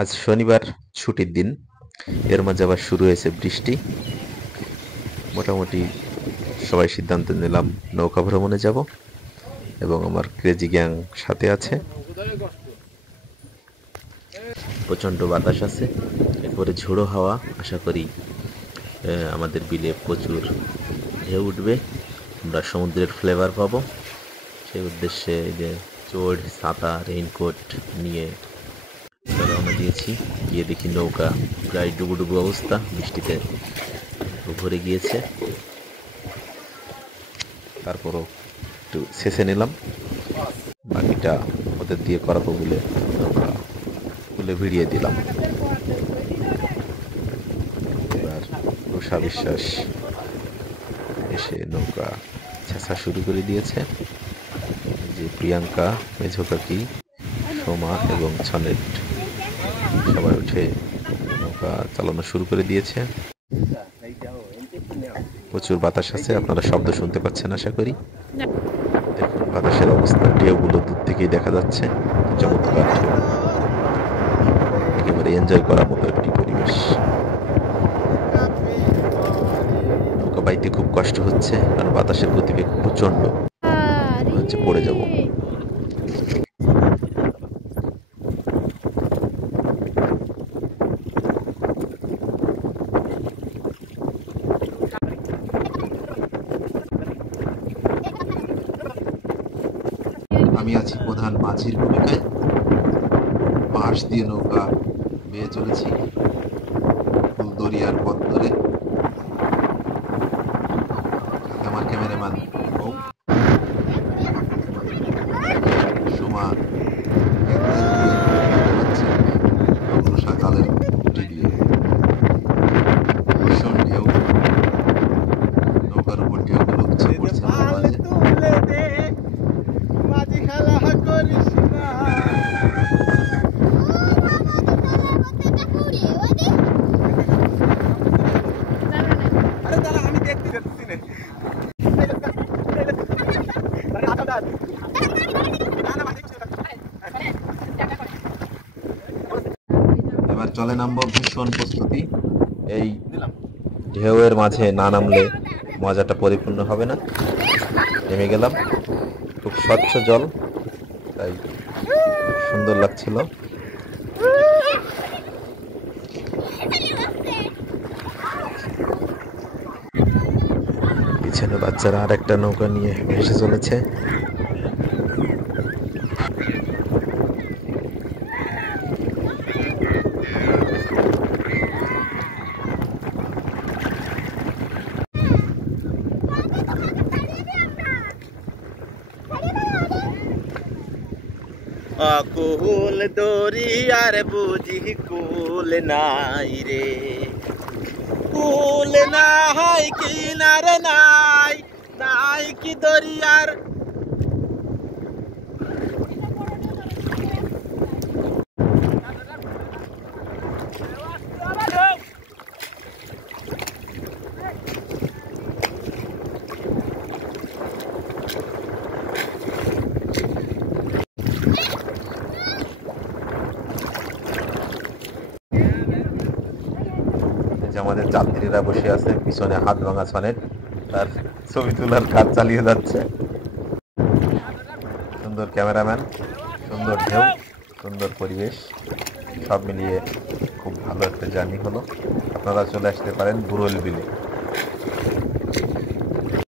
আজ শনিবার, ছুটির দিন। এর মাঝে আবার শুরু হয়েছে বৃষ্টি। মোটামুটি সবাই সিদ্ধান্ত নিলাম নৌকা ভ্রমণে যাব, এবং আমার ক্রেজি গ্যাং সাথে আছে। প্রচণ্ড বাতাস আছে, এরপরে ঝোড়ো হাওয়া। আশা করি আমাদের বিলে প্রচুর ঢেউ উঠবে, আমরা সমুদ্রের ফ্লেভার পাবো। সেই উদ্দেশ্যে যে চোড়, ছাতা, রেইনকোট নিয়ে রওনা দিয়েছি। গিয়ে দেখি নৌকা প্রায় ডুবুডুবু অবস্থা, বৃষ্টিতে ভরে গিয়েছে। তারপরও একটু ছেঁচে নিলাম, বাকিটা ওদের দিয়ে করাবো বলে নৌকা খুলে ভিড়িয়ে দিলাম। এবার রুষা বিশ্বাস এসে নৌকা ছেঁচা শুরু করে দিয়েছে। যে প্রিয়াঙ্কা, মেঝো কাকি, সোমা এবং ছনেট সবাই উঠে নৌকা চালানো শুরু করে দিয়েছে। প্রচুর বাতাস আছে, আপনারা শব্দ শুনতে পাচ্ছেন আশা করি। দেখুন বাতাসের অবস্থা, ঢেউগুলো দূর থেকেই দেখা যাচ্ছে। চমৎকার ঢেউ, একেবারে এনজয় করার মতো একটি পরিবেশ। নৌকা বাইতে খুব কষ্ট হচ্ছে, কারণ বাতাসের গতিবেগ প্রচন্ড, মনে হচ্ছে পড়ে যাব। আমি আছি প্রধান মাঝির ভূমিকায়। পাশ দিয়ে নৌকা বেয়ে চলেছি ফুলদরিয়ার পথ ধরে। সাথে আমার ক্যামেরাম্যান সুমা জালের খুঁটি দিয়ে। ভীষণ ঢেউ, নৌকার উপর ঢেউগুলো উঠছে পড়ছে মাঝে এবার চলে নামবো। ভীষণ প্রস্তুতি, এই ঢেউয়ের মাঝে না নামলে মজাটা পরিপূর্ণ হবে না। নেমে গেলাম, খুব স্বচ্ছ জল, তাই সুন্দর লাগছিল। পিছনে বাচ্চারা আর একটা নৌকা নিয়ে ভেসে চলেছে। অকুল দরিয়ার বুঝি কুল নাই রে, কুল না হয় কিনারে নাই, নাই কি দরিয়ার। আমাদের যাত্রীরা বসে আছে, পিছনে হাত ভাঙা ছনেট তার ছবি তোলার কাজ চালিয়ে যাচ্ছে। সুন্দর ক্যামেরাম্যান, সুন্দর ঢেউ, সুন্দর পরিবেশ, সব মিলিয়ে খুব ভালো একটা জার্নি হলো। আপনারা চলে আসতে পারেন বুড়োল বিলে।